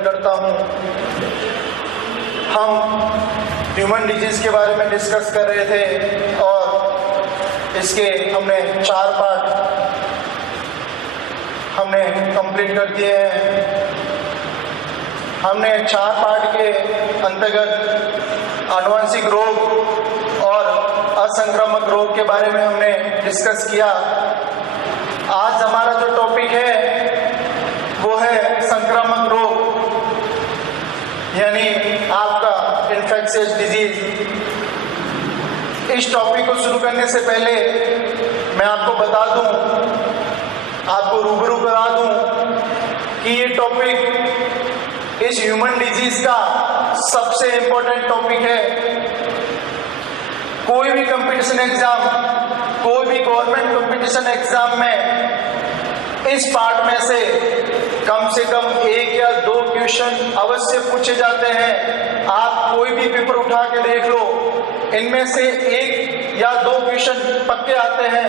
अभिवादन करता हूं। हम ह्यूमन डिजीज के बारे में डिस्कस कर रहे थे और इसके हमने 4 पार्ट हमने कंप्लीट कर दिए हैं। हमने 4 पार्ट के अंतर्गत आनुवंशिक रोग और असंक्रामक रोग के बारे में हमने डिस्कस किया। आज हमारा जो टॉपिक है वो है संक्रामक रोग, यानी आपका इन्फेक्शियस डिजीज। इस टॉपिक को शुरू करने से पहले मैं आपको बता दूं, आपको रूबरू करा दूं कि ये टॉपिक इस ह्यूमन डिजीज का सबसे इंपॉर्टेंट टॉपिक है। कोई भी कंपटीशन एग्जाम, कोई भी गवर्नमेंट कंपटीशन एग्जाम में इस पार्ट में से कम 1 या 2 क्वेश्चन अवश्य पूछे जाते हैं। आप कोई भी पेपर उठा के देख लो, इनमें से 1 या 2 क्वेश्चन पक्के आते हैं।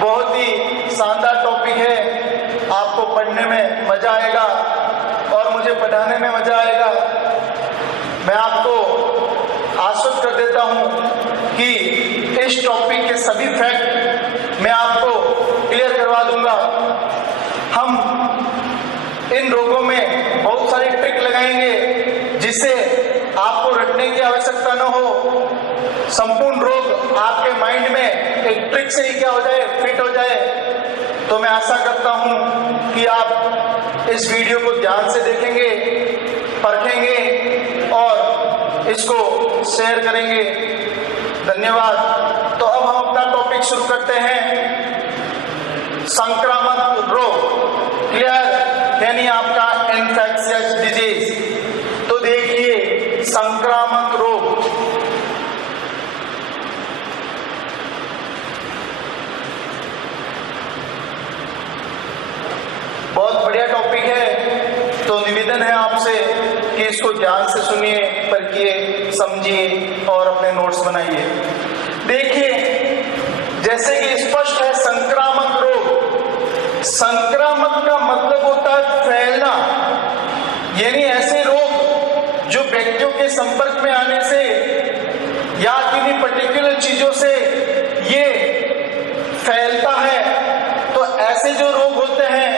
बहुत ही शानदार टॉपिक है, आपको पढ़ने में मजा आएगा और मुझे पढ़ाने में मजा आएगा। मैं आपको आश्वस्त कर देता हूं कि इस टॉपिक के सभी फैक्ट मैं आपको क्लियर करवा दूंगा। हम इन रोगों में बहुत सारी ट्रिक लगाएंगे जिससे आपको रटने की आवश्यकता न हो। संपूर्ण रोग आपके माइंड में एक ट्रिक से ही क्या हो जाए, फिट हो जाए। तो मैं आशा करता हूं कि आप इस वीडियो को ध्यान से देखेंगे, परखेंगे और इसको शेयर करेंगे। धन्यवाद। तो अब हम अपना टॉपिक शुरू करते हैं। संक्रामक रोग, क्लियर, यानी आपका इन्फेक्शियस डिजीज। तो देखिए, संक्रामक रोग बहुत बढ़िया टॉपिक है। तो निवेदन है आपसे कि इसको ध्यान से सुनिए, परखिए, समझिए और अपने नोट्स बनाइए। देखिए, जैसे कि स्पष्ट है, संक्रामक रोग, संक्रामक का मतलब होता है फैलना, यानी ऐसे रोग जो व्यक्तियों के संपर्क में आने से या किन्हीं पर्टिकुलर चीजों से ये फैलता है। तो ऐसे जो रोग होते हैं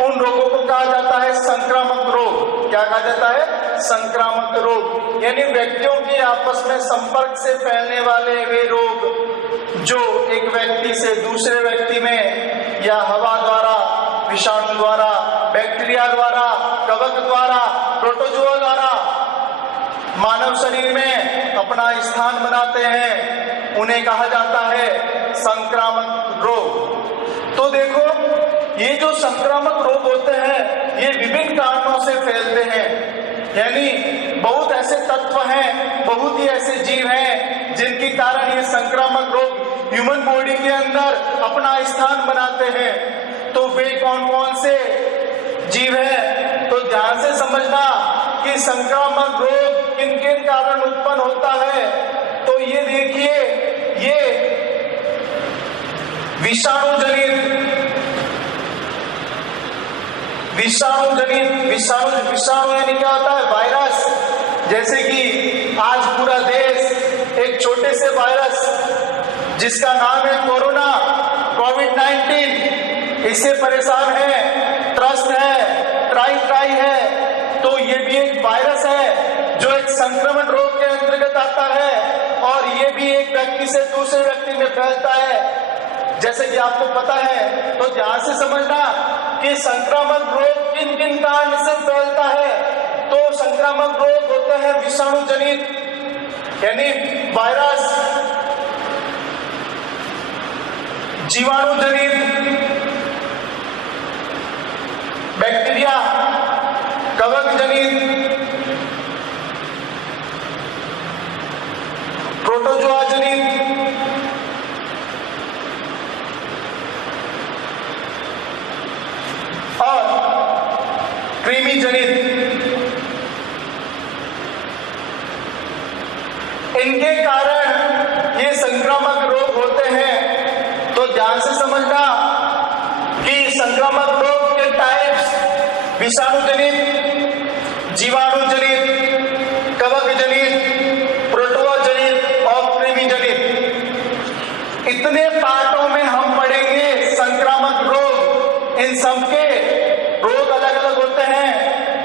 उन रोगों को कहा जाता है संक्रामक रोग। क्या कहा जाता है? संक्रामक रोग, यानी व्यक्तियों के आपस में संपर्क से फैलने वाले वे रोग जो एक व्यक्ति से दूसरे व्यक्ति में या हवा द्वारा, विषाणु द्वारा, बैक्टीरिया द्वारा, कवक द्वारा, प्रोटोजोआ द्वारा मानव शरीर में अपना स्थान बनाते हैं, उन्हें कहा जाता है संक्रामक रोग। तो देखो, ये जो संक्रामक रोग होते हैं ये विभिन्न कारणों से फैलते हैं, यानी बहुत ऐसे तत्व हैं, बहुत ही ऐसे जीव हैं जिनके कारण ये संक्रामक रोग ह्यूमन बॉडी के अंदर अपना स्थान बनाते हैं। तो वे कौन कौन से जीव हैं? तो ध्यान से समझना कि संक्रामक रोग किन किन कारण उत्पन्न होता है। तो ये देखिए, ये विषाणु यानी क्या होता है? वायरस। जैसे कि आज पूरा देश एक छोटे से वायरस जिसका नाम है कोरोना, कोविड-19, इससे परेशान है, त्रस्त है, त्राही है। तो ये भी एक वायरस है जो एक संक्रमण रोग के अंतर्गत आता है और ये भी एक व्यक्ति से दूसरे व्यक्ति में फैलता है, जैसे कि आपको पता है। तो ध्यान से समझना कि संक्रामक रोग किन किन कारण से फैलता है। तो संक्रामक रोग होते हैं विषाणु जनित, यानी वायरस, जीवाणु जनित, बैक्टीरिया, कवक जनित, प्रोटोजोआ जनित, और कृमि जनित। इनके कारण ये संक्रामक रोग होते हैं। तो ध्यान से समझना कि संक्रामक रोग के टाइप्स विषाणु जनित, जीवाणु जनित, कवक जनित, प्रोटोआ जनित और कृमि जनित। इतने पार्टों में हम पढ़ेंगे संक्रामक रोग। इन सबके रोग अलग अलग होते हैं।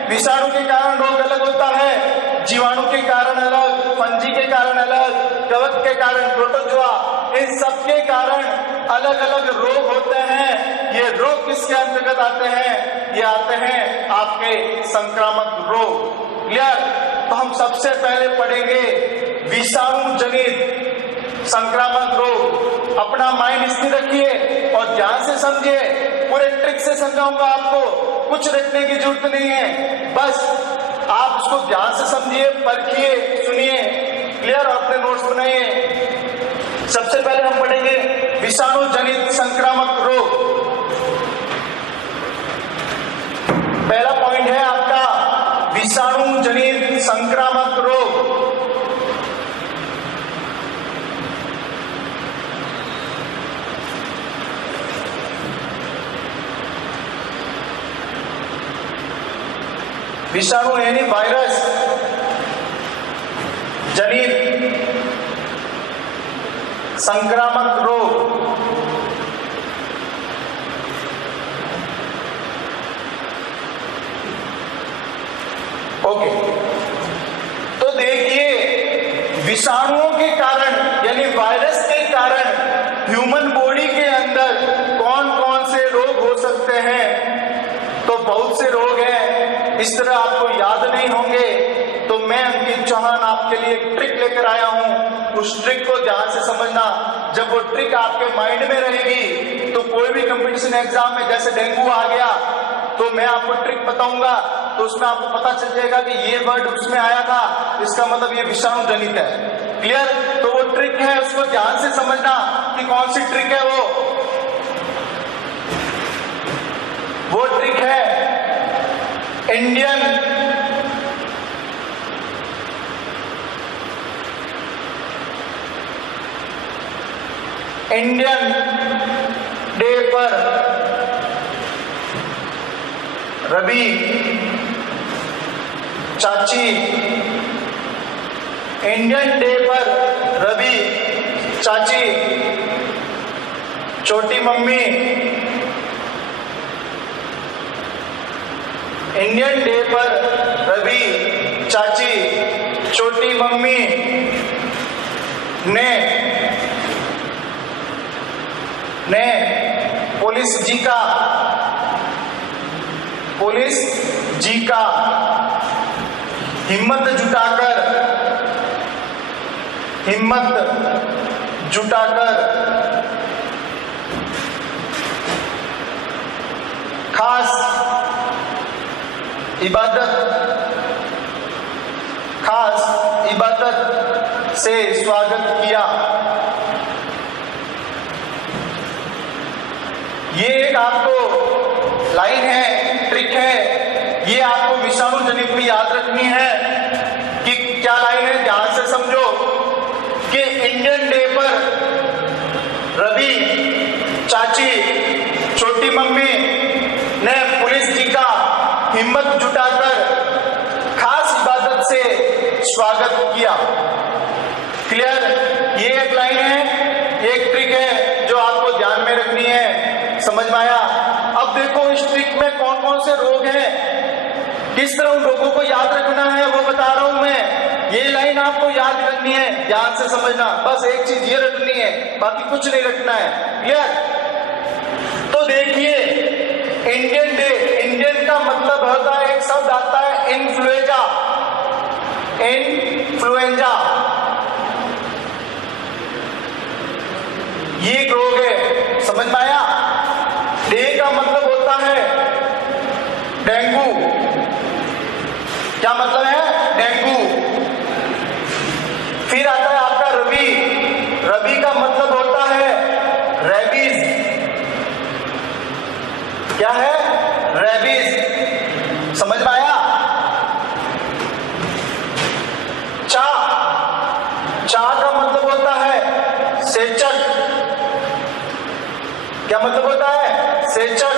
विषाणु के कारण रोग अलग होता है, जीवाणु के कारण अलग, फंजी के कारण अलग, कवक के कारण, प्रोटोजोआ, इन सब के कारण अलग अलग रोग होते हैं। ये रोग किसके अंतर्गत आते हैं? ये आते हैं आपके संक्रामक रोग। क्लियर? तो हम सबसे पहले पढ़ेंगे विषाणु जनित संक्रामक रोग। अपना माइंड स्थिर रखिए और ध्यान से समझिए। पूरे ट्रिक से समझाऊंगा आपको, कुछ रखने की जरूरत नहीं है, बस आप उसको ध्यान से समझिए, परखिए, सुनिए। क्लियर? और अपने नोट्स बनाइए। सबसे पहले हम पढ़ेंगे विषाणु जनित संक्रामक रोग। पहला पॉइंट है आपका विषाणु जनित संक्रामक रोग। विषाणु यानी वायरस जनित संक्रामक रोग। ओके, तो देखिए विषाणुओं के कारण यानी वायरस के कारण ह्यूमन बॉडी के अंदर कौन कौन से रोग हो सकते हैं? तो बहुत से रोग हैं, इस तरह आपको याद नहीं होंगे। तो मैं अंकित चौहान आपके लिए एक ट्रिक लेकर आया हूं, उस ट्रिक को ध्यान से समझना। जब वो ट्रिक आपके माइंड में रहेगी तो कोई भी कंपटीशन एग्जाम में जैसे डेंगू आ गया तो मैं आपको ट्रिक बताऊंगा, तो उसमें आपको पता चल जाएगा कि ये वर्ड उसमें आया था, इसका मतलब ये विषाणु जनित है। क्लियर? तो वो ट्रिक है, उसको ध्यान से समझना कि कौन सी ट्रिक है। वो ट्रिक है इंडियन डे पर रवि चाची, इंडियन डे पर रवि चाची, छोटी मम्मी, इंडियन डे पर रवि चाची, छोटी मम्मी ने पुलिस जी का हिम्मत जुटाकर खास इबादत से स्वागत किया। ये एक आपको लाइन है, ट्रिक है, ये आपको विषाणु जनित में याद रखनी है कि क्या लाइन है। ध्यान से समझो कि इंडियन डे पर रवि चाची, छोटी मम्मी ने पुलिस जी का हिम्मत जुटाकर खास इबादत से स्वागत किया। क्लियर? ये एक लाइन है, एक ट्रिक है जो आपको ध्यान में रखनी है। समझ में आया? अब देखो इस ट्रिक में कौन कौन से रोग हैं, किस तरह उन रोगों को याद रखना है वो बता रहा हूं मैं। ये लाइन आपको याद करनी है, ध्यान से समझना। बस एक चीज ये रखनी है, बाकी कुछ नहीं रखना है। क्लियर? तो देखिए इंडियन डे, इंडियन का मतलब होता है, एक शब्द आता है इन्फ्लुएंजा। ये एक रोग है, समझ में आया? डे का मतलब होता है डेंगू। क्या मतलब है? डेंगू। फिर आता है आपका रवि, रवि का मतलब होता है रेबीज। क्या है? रेबीज। समझ में आया? चा का मतलब होता है सेचक। क्या मतलब होता है? सेचक।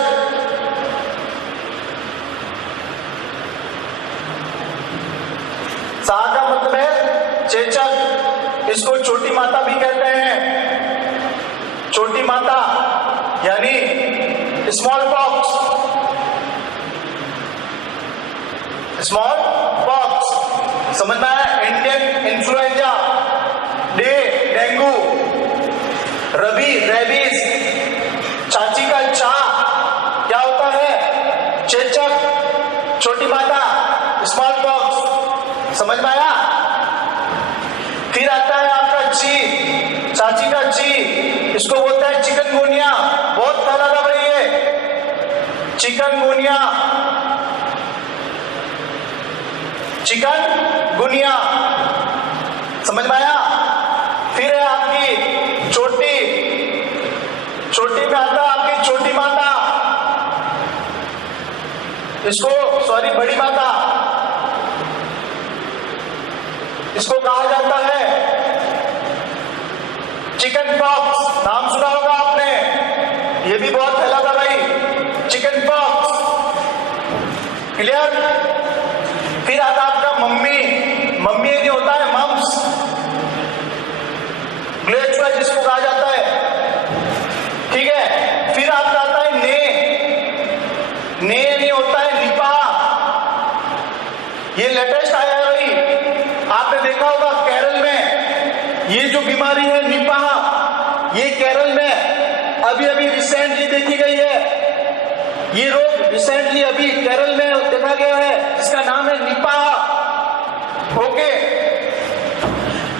सा का मतलब है चेचक, इसको छोटी माता भी कहते हैं। छोटी माता यानी स्मॉल पॉक्स, स्मॉल पॉक्स समझ में आया। इंडियन इन्फ्लुएंजा, डेंगू, रबी रेबीज, चाची का चा क्या होता है, चेचक, छोटी माता, स्मॉल पॉक्स, समझ में आया। फिर आता है आपका ची, चाची का ची, इसको बोलता है चिकनगुनिया, बहुत फैला था भाई ये चिकनगुनिया, चिकनगुनिया, समझ में आया। फिर है आपकी छोटी, छोटी में आता है आपकी छोटी माता, इसको सॉरी बड़ी माता, इसको कहा जाता है चिकन पॉक्स, नाम सुना होगा आपने, ये भी बहुत फैला था भाई चिकन पॉक्स, क्लियर। फिर आता आपका मम्मी, मम्मी नहीं होता है मम्स, ग्लेचुआ जिसको कहा जाता है, ठीक है। फिर आपका आता है ने नहीं होता है निपा, ये लेटेस्ट आया है भाई, आपने देखा होगा केरल में ये जो बीमारी है निपा, ये केरल में अभी अभी रिसेंटली देखी गई है, ये रोग रिसेंटली अभी केरल में देखा गया है, इसका नाम है निपा, ओके।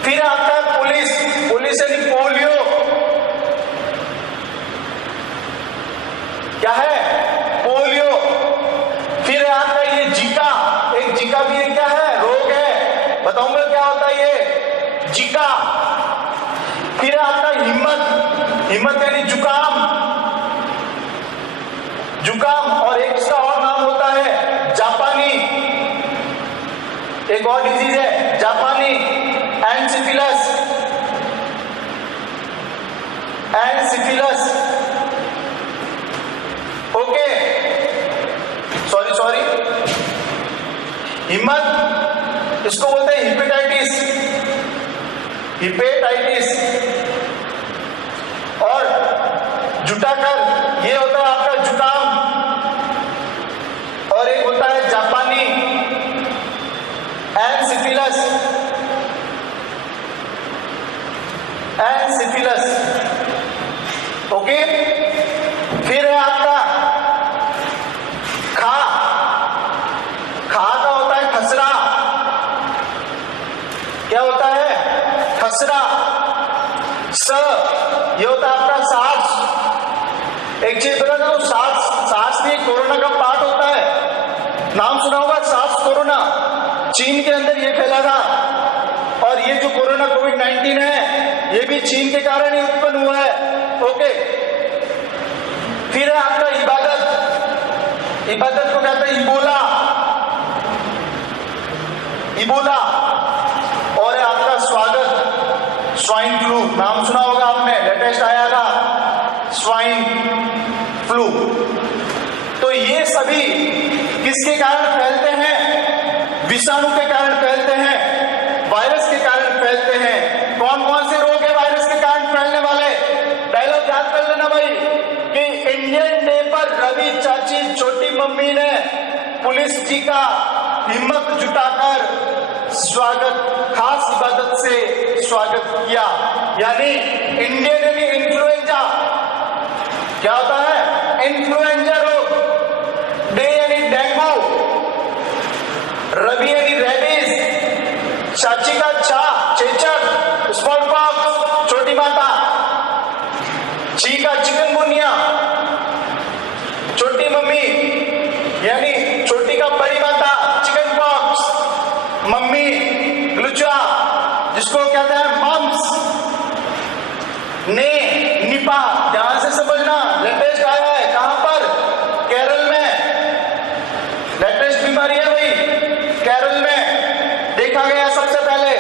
फिर आता है पुलिस, पुलिस यानी पोलियो, क्या है पोलियो। फिर आता है ये जीका, एक जीका भी क्या है, रोग है, बताऊंगा क्या होता है ये जीका। फिर आता है हिम्मत, हिम्मत यानी जुकाम, जुकाम, और एक इसका और नाम होता है जापानी, एक और डिजीज है जापानी, एनसिफिलस, एनसिफिलस, ओके, सॉरी हिम्मत, इसको बोलते हैं हिपेटाइटिस, हिपेटाइटिस, और जुटाकर ये होता है आपका जुकाम, और एक होता है जापानी एनसिफिलस, एनसिफिलस, ओके। फिर है आपका खा, खा का होता है खसरा, क्या होता है खसरा। स ये होता है आपका सार्स, एक चीज बता दो, सार्स भी कोरोना का पार्ट होता है, नाम सुना होगा सार्स कोरोना, चीन के अंदर ये फैला था, और ये जो कोरोना कोविड-19 है ये भी चीन के कारण ही उत्पन्न हुआ है, ओके। फिर है आपका इबादत, इबादत को कहते हैं इबोला, इबोला, और है आपका स्वागत, स्वाइन फ्लू, नाम सुना होगा आपने, लेटेस्ट आया था स्वाइन फ्लू। तो ये सभी किसके कारण फैलते हैं, विषाणु के कारण फैलते हैं, वायरस के कारण फैलते हैं। कौन कौन से रोग है वायरस के कारण फैलने वाले, डायलॉग याद कर लेना भाई, कि इंडियन डे पर रवि चाची छोटी मम्मी ने पुलिस जी का हिम्मत जुटाकर स्वागत, खास इबादत से स्वागत किया, यानी इंडियन यानी इन्फ्लुएंजा, क्या होता है इन्फ्लुएंजा रोग, डे यानी डेंगू, रबी यानी रेबीज, चाची का चा चेचक, स्मॉल पॉक्स छोटी माता, ची का चिकनगुनिया, छोटी मम्मी यानी छोटी का बड़ी माता चिकन पॉक्स, मम्मी ग्लूचा जिसको कहते हैं मम्स, ने निपा, ध्यान से समझना, लेटेस्ट आया है कहां पर, केरल में, लेटेस्ट बीमारी है भाई, केरल में देखा गया सबसे पहले।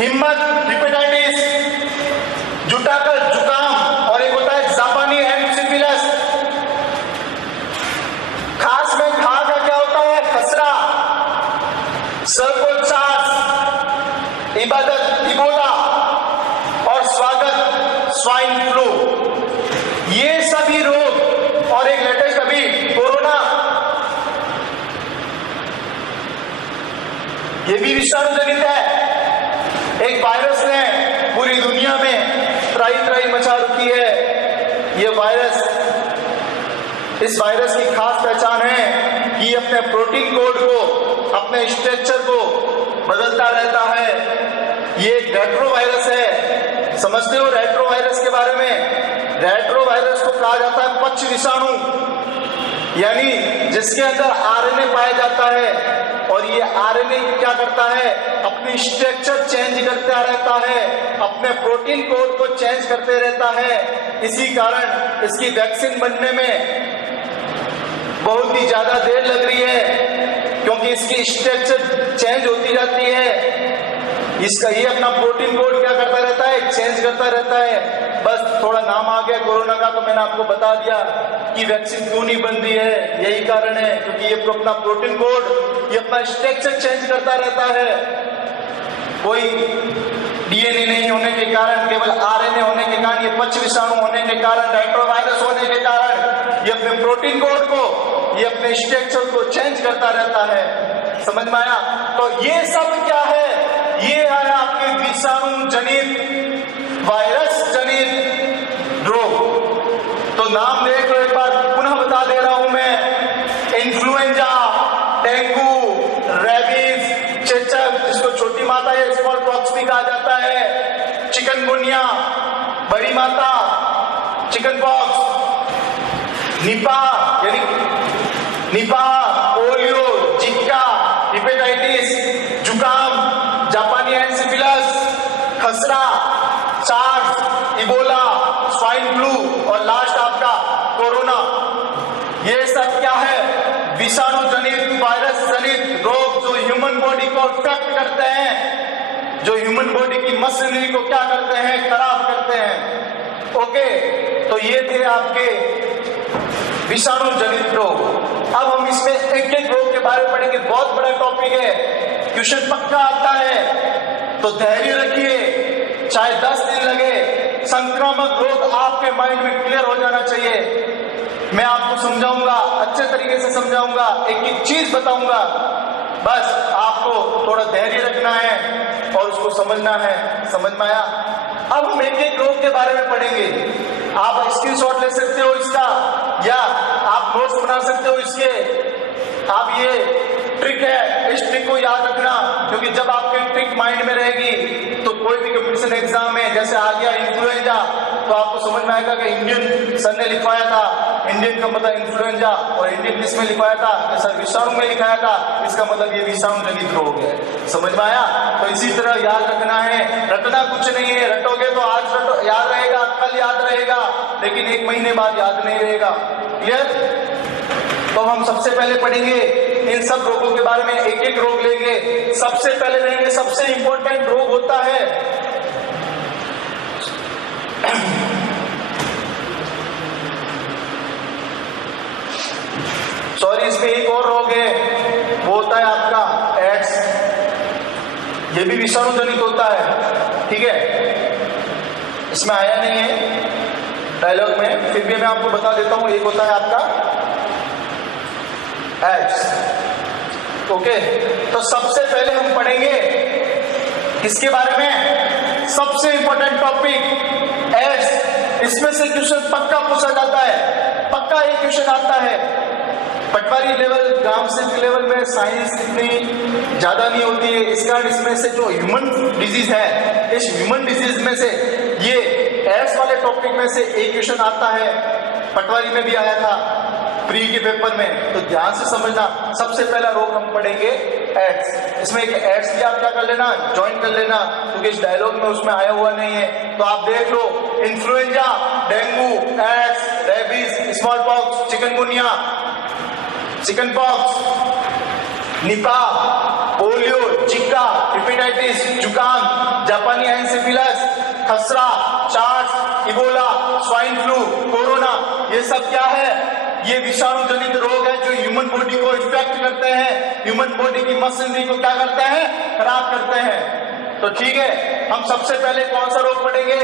हिम्मत हेपेटाइटिस, जुटाकर जुकाम, और एक होता है जापानी एनसेफेलाइटिस। खास में खा का क्या होता है? खसरा, सर्कोचार्स, इबादत इबोला और स्वागत स्वाइन फ्लू। ये सभी रोग, और एक लेटेस्ट अभी कोरोना, ये भी विषाणु जनित है। एक वायरस ने पूरी दुनिया में त्राही त्राही मचा रखी है। ये वायरस, इस वायरस की खास पहचान है कि अपने प्रोटीन कोड को, अपने स्ट्रक्चर को बदलता रहता है। ये एक रेट्रो वायरस है। समझते हो रेट्रो वायरस के बारे में? रेट्रो वायरस को कहा जाता है पक्ष विषाणु, यानी जिसके अंदर आरएनए पाया जाता है, और ये आरएनए क्या करता है? अपनी स्ट्रक्चर चेंज करता रहता है, अपने प्रोटीन कोड को चेंज करते रहता है। इसी कारण इसकी वैक्सीन बनने में बहुत ही ज्यादा देर लग रही है, क्योंकि इसकी स्ट्रक्चर चेंज होती जाती है। इसका ये अपना प्रोटीन कोड क्या करता रहता है? चेंज करता रहता है। बस थोड़ा नाम आ गया कोरोना का, तो मैंने आपको बता दिया कि वैक्सीन क्यों नहीं बन रही है। यही कारण है, क्योंकि ये अपना प्रोटीन कोड, ये अपना स्ट्रक्चर चेंज करता रहता है। कोई डीएनए नहीं होने के कारण, केवल आरएनए होने के कारण, ये पक्ष विषाणु होने के कारण, रेट्रोवायरस होने के कारण ये अपने प्रोटीन कोड को, ये अपने स्ट्रक्चर को चेंज करता रहता है। समझ में आया? तो ये सब क्या है? ये है आपके विषाणु जनित, वायरस जनित रोग। तो नाम देख लो एक बार, पुनः बता दे रहा हूं मैं। इन्फ्लुएंजा, डेंगू, रेबीज, चेचक, जिसको छोटी माता है स्मॉल पॉक्स भी कहा जाता है, चिकनगुनिया बड़ी माता, चिकन पॉक्स, निपाह यानी निपाह, पोलियो, जिका, हेपेटाइटिस, जुकाम, जापानी एनसेफेलाइटिस, खसरा, सार्स, इबोला, स्वाइन फ्लू और लास्ट आपका कोरोना। ये सब क्या है? विषाणु जनित, वायरस जनित रोग जो ह्यूमन बॉडी को अफेक्ट करते हैं, जो ह्यूमन बॉडी की मशीनरी को क्या करते हैं? खराब करते हैं। ओके, तो ये थे आपके विषाणु जनित रोग। अब हम इसमें एक एक रोग के बारे में पढ़ेंगे। बहुत बड़ा टॉपिक है, क्वेश्चन पक्का आता है, तो धैर्य रखिए, चाहे 10 दिन लगे। संक्रामक रोग आपके माइंड में क्लियर हो जाना चाहिए। मैं आपको समझाऊंगा, अच्छे तरीके से समझाऊंगा, एक एक चीज बताऊंगा। बस आपको थोड़ा धैर्य रखना है और उसको समझना है। समझ में आया? अब हम एक एक रोग के बारे में पढ़ेंगे। आप स्क्रीनशॉट ले सकते हो इसका, या आप नोट्स बना सकते हो इसके। आप ये ट्रिक है, इस ट्रिक को याद रखना, क्योंकि जब आपके ट्रिक माइंड में रहेगी तो कोई भी कंपटीशन एग्जाम में जैसे आ गया इन्फ्लुएंजा, तो आपको समझ में आएगा कि इंडियन सर ने लिखवाया था, इंडियन का मतलब इन्फ्लुएंजा, और इंडियन किस में लिखवाया था? सर विषाणु में लिखाया था, इसका मतलब ये विषाणु जनित रोग है। समझ में आया? तो इसी तरह याद रखना है, रटना कुछ नहीं है। रटोगे तो आज रटो, याद रहेगा, कल याद रहेगा, लेकिन 1 महीने बाद याद नहीं रहेगा। क्लियर? तो हम सबसे पहले पढ़ेंगे इन सब रोगों के बारे में, एक एक रोग लेंगे। सबसे पहले लेंगे, सबसे इंपॉर्टेंट रोग होता है सॉरी, इसमें एक और रोग है, वो होता है आपका एड्स। ये भी विषाणु जनित होता है, ठीक है? इसमें आया नहीं है डायलॉग में, फिर भी मैं आपको बता देता हूं। एक होता है आपका एड्स। ओके, तो सबसे पहले हम पढ़ेंगे किसके बारे में? सबसे इंपॉर्टेंट टॉपिक एड्स। इसमें से क्वेश्चन पक्का पूछा जाता है, पक्का एक क्वेश्चन आता है। पटवारी लेवल, ग्राम सेवक लेवल में साइंस इतनी ज्यादा नहीं होती है, इस कारण इसमें से जो ह्यूमन डिजीज है, इस ह्यूमन डिजीज में से ये एड्स वाले टॉपिक में से एक क्वेश्चन आता है। पटवारी में भी आया था प्री के पेपर में, तो ध्यान से समझना। सबसे पहला रोग हम पढ़ेंगे एड्स। इसमें एक एड्स की आप क्या कर लेना, ज्वाइन कर लेना, क्योंकि इस डायलॉग में उसमें आया हुआ नहीं है। तो आप देख लो, influenza, dengue, AIDS, rabies, small pox, chikungunya, chicken pox, Nipah, polio, Zika, hepatitis, जुकाम, जापानी एनसेफेलाइटिस, खसरा, चार्स, इबोला, स्वाइन फ्लू, कोरोना, ये सब क्या है? ये विषाणु जनित रोग है जो ह्यूमन बॉडी को इन्फेक्ट करते हैं, ह्यूमन बॉडी की मशीनरी को क्या करते हैं? खराब करते हैं। तो ठीक है, हम सबसे पहले कौन सा रोग पढ़ेंगे?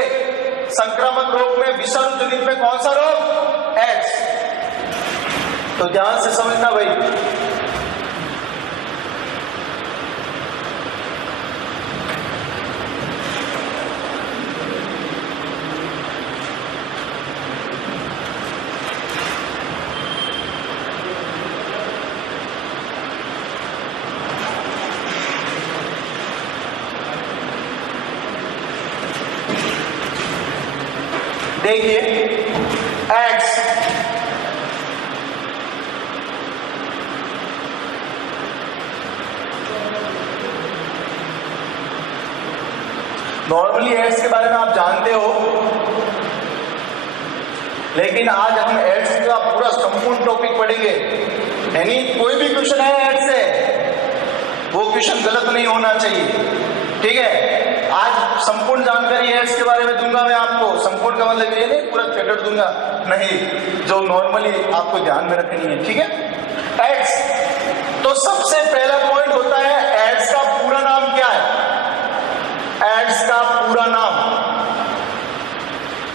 संक्रामक रोग में, विषाणु जनित में कौन सा रोग? एड्स। तो ध्यान से समझना भाई। देखिए एड्स, नॉर्मली एड्स के बारे में आप जानते हो, लेकिन आज हम एड्स का पूरा संपूर्ण टॉपिक पढ़ेंगे। यानी कोई भी क्वेश्चन है एड्स से, वो क्वेश्चन गलत नहीं होना चाहिए। ठीक है, आज संपूर्ण जानकारी एड्स के बारे में दूंगा मैं आपको। संपूर्ण का मतलब ये नहीं पूरा थिएटर दूंगा, नहीं, जो नॉर्मली आपको ध्यान में रखनी है। ठीक है, एड्स। तो सबसे पहला पॉइंट होता है एड्स का पूरा नाम क्या है? एड्स का पूरा नाम,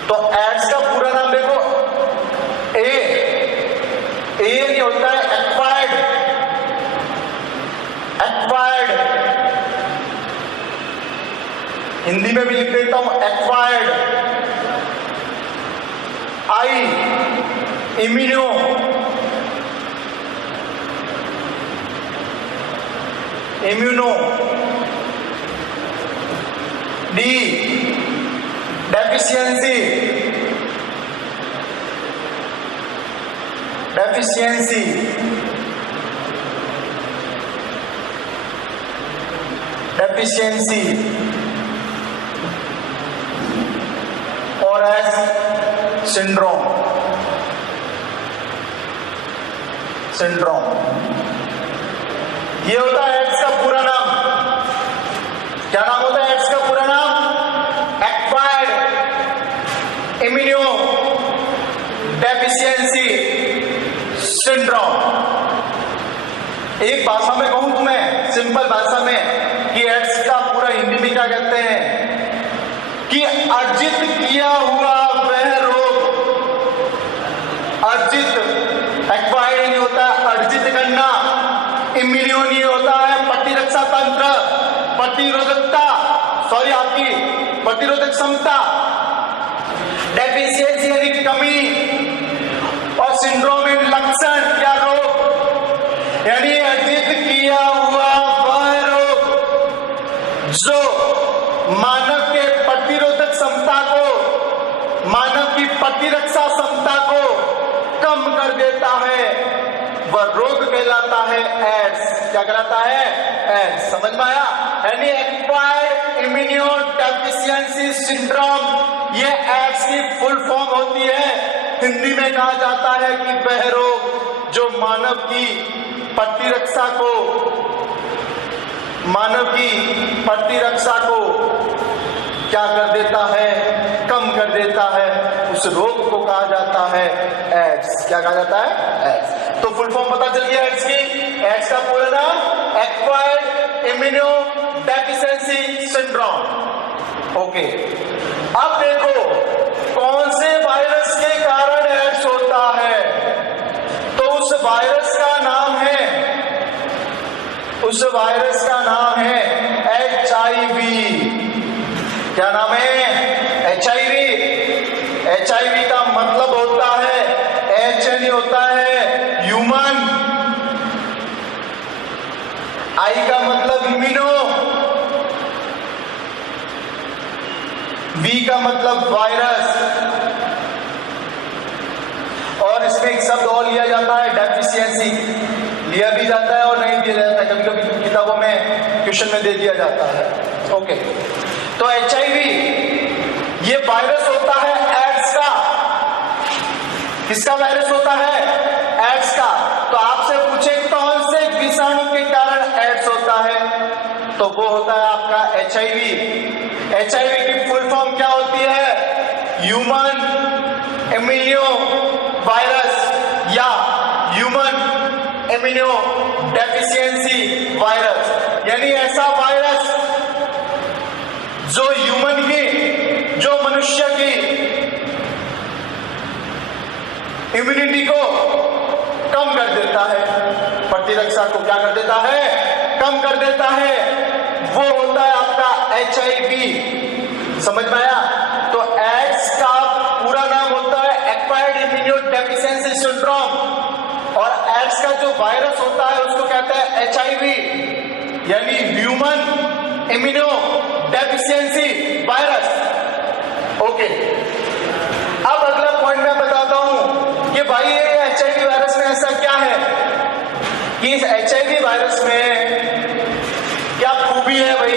तो एड्स का पूरा नाम देखो, ए होता है एक्वायर्ड, हिंदी में भी लिख देता हूं एक्वायर्ड। आई, इम्यूनो, डी, डेफिशिएंसी, और एस, सिंड्रोम। ये होता है एड्स का पूरा नाम। क्या नाम होता है एड्स का पूरा नाम? Acquired immuno deficiency syndrome. एक भाषा में कहूं तुम्हें, सिंपल भाषा में, कि एड्स का पूरा हिंदी में क्या कहते हैं? कि अर्जित किया हुआ वह रोग। अर्जित, एक्वायर्ड नहीं होता है अर्जित करना, इम्यूनो नहीं होता है प्रतिरक्षा तंत्र, प्रतिरोधकता, सॉरी आपकी प्रतिरोधक क्षमता, डेफिशिएंसी यानी कमी, और सिंड्रोम इन लक्षण, क्या रोग? यानी अर्जित किया हुआ वह रोग जो मानव के प्रतिरोधक क्षमता को, मानव की प्रतिरक्षा क्षमता को कम कर देता है, वह रोग कहलाता है एड्स। क्या कहलाता है? एड्स। समझ में आया? यानी एक्वायर्ड इम्यूनो डेफिशिएंसी सिंड्रोम, ये एड्स की फुल फॉर्म होती है। हिंदी में कहा जाता है कि वह रोग जो मानव की प्रतिरक्षा को, क्या कर देता है? कम कर देता है। उस रोग को कहा जाता है एड्स। क्या कहा जाता है? एड्स। तो फुल फॉर्म पता चल गया एड्स की। एड्स का पूरा नाम acquired immuno deficiency syndrome. Okay, अब देखो कौन से वायरस के कारण एड्स होता है? तो उस वायरस का नाम है HIV। क्या नाम है? HIV का मतलब होता है, HN होता है ह्यूमन, I का मतलब इम्यूनो, V का मतलब वायरस, और इसमें एक शब्द और लिया जाता है डेफिशिएंसी। लिया भी जाता है और नहीं दिया जाता है, कभी कभी किताबों में क्वेश्चन में दे दिया जाता है। ओके, तो HIV ये वायरस होता है एड्स का। किसका वायरस होता है? एड्स का। तो आपसे पूछे कौन से विषाणु के कारण एड्स होता है? वो होता है आपका HIV। HIV की फुल फॉर्म क्या होती है? ह्यूमन इम्यूनो वायरस या ह्यूमन इम्यूनो डेफिशिएंसी वायरस, यानी ऐसा वायरस जो ह्यूमन की, जो मनुष्य की इम्यूनिटी को कम कर देता है, प्रतिरक्षा को क्या कर देता है? कम कर देता है। वो होता है आपका HIV। समझ में आया? तो एड्स का पूरा नाम होता है एक्वायर्ड इम्यूनो डेफिशिएंसी सिंड्रोम, और एड्स का जो वायरस होता है उसको कहते हैं HIV, यानी human immuno deficiency virus. Okay, अब अगला पॉइंट मैं बताता हूं कि भाई ये HIV वायरस में ऐसा क्या है कि इस HIV वायरस में क्या खूबी है? भाई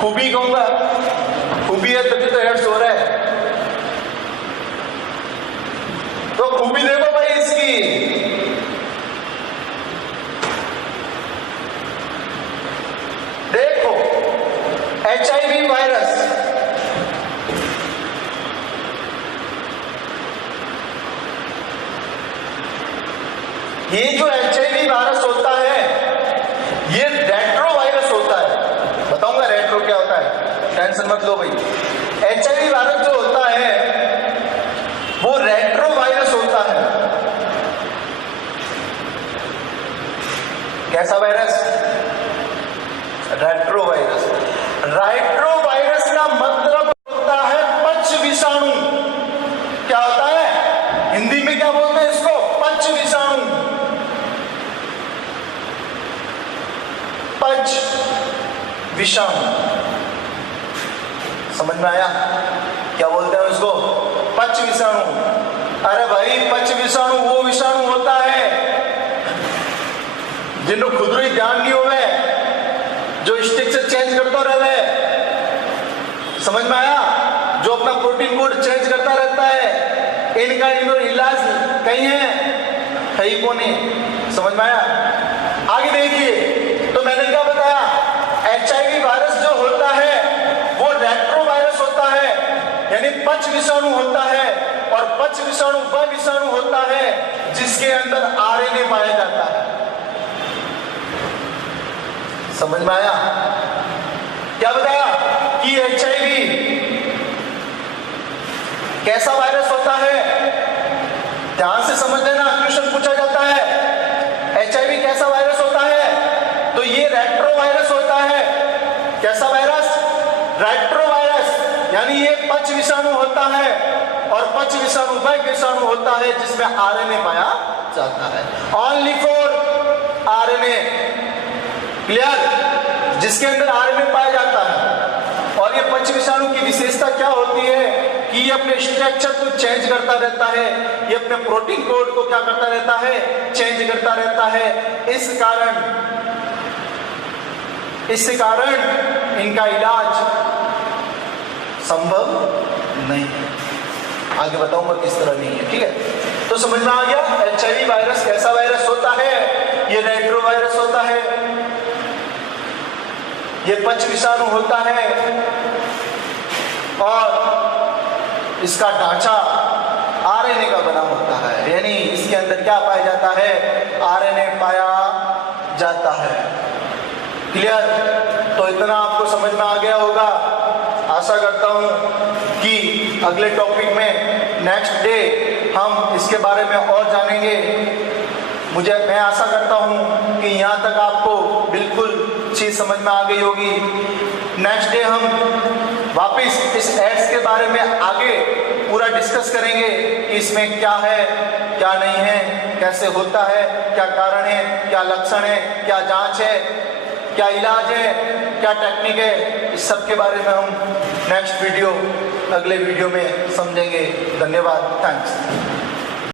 खूबी कहूंगा, खूबी है तभी तो एड्स हो रहा है। तो खूबी देखो भाई इसकी, देखो HIV वायरस ये जो HIV वायरस होता है ये रेट्रो वायरस होता है। बताऊंगा रेट्रो क्या होता है, टेंशन मत लो भाई। HIV वायरस जो होता है वो रेट्रो वायरस होता है। कैसा virus? Retro virus. Retro virus का मतलब होता है पक्ष विषाणु। क्या होता है? हिंदी में क्या बोलते हैं इसको? पक्ष विषाणु। पक्ष विषाणु, समझ में आया? क्या बोलते हैं उसको? पक्ष विषाणु। अरे भाई पक्ष विषाणु वो विषाणु होता है जिनको खुद ही ध्यान नहीं होवे, जो स्टिक से चेंज करता रहे। समझ में आया? जो अपना प्रोटीन कोड चेंज करता रहता है, इनका इलाज कहीं है ही को नहीं। समझ में आया? आगे देखिए, तो मैंने क्या बताया? HIV वायरस जो होता है वो रेट्रो वायरस होता है, यानी पक्ष विषाणु होता है, और पक्ष विषाणु वह विषाणु होता है जिसके अंदर RNA पाया जाता है। समझ में आया? क्या बताया कि HIV कैसा वायरस होता है? ध्यान से समझ लेना, क्वेश्चन पूछा जाता है HIV कैसा वायरस होता है, तो ये रेट्रो वायरस होता है। कैसा वायरस? रेट्रो वायरस, यानी ये पक्ष विषाणु होता है, और पक्ष विषाणु वह विषाणु होता है जिसमें RNA पाया जाता है। Only for RNA, clear? जिसके अंदर RNA पाया जाता है। और ये पक्ष विषाणु की विशेषता क्या होती है कि ये अपने स्ट्रक्चर को चेंज करता रहता है, ये अपने प्रोटीन कोड को क्या करता रहता है? चेंज करता रहता है। इस कारण इनका इलाज संभव नहीं है। आगे बताऊंगा किस तरह नहीं है, ठीक है? तो समझ में आ गया HIV वायरस कैसा वायरस होता है? ये रेट्रो वायरस होता है, ये पक्ष विषाणु होता है, और इसका ढांचा RNA का बना होता है, यानी इसके अंदर क्या पाया जाता है? RNA पाया जाता है। क्लियर? तो इतना आपको समझ में आ गया होगा। आशा करता हूं कि अगले टॉपिक में नेक्स्ट डे हम इसके बारे में और जानेंगे। मैं आशा करता हूं कि यहाँ तक आपको बिल्कुल चीज समझ में आ गई होगी। नेक्स्ट डे हम वापस इस एड्स के बारे में आगे पूरा डिस्कस करेंगे कि इसमें क्या है, क्या नहीं है, कैसे होता है, क्या कारण है, क्या लक्षण है, क्या जांच है, क्या इलाज है, क्या टेक्निक है। इस सब के बारे में हम नेक्स्ट वीडियो, अगले वीडियो में समझेंगे। धन्यवाद, थैंक्स।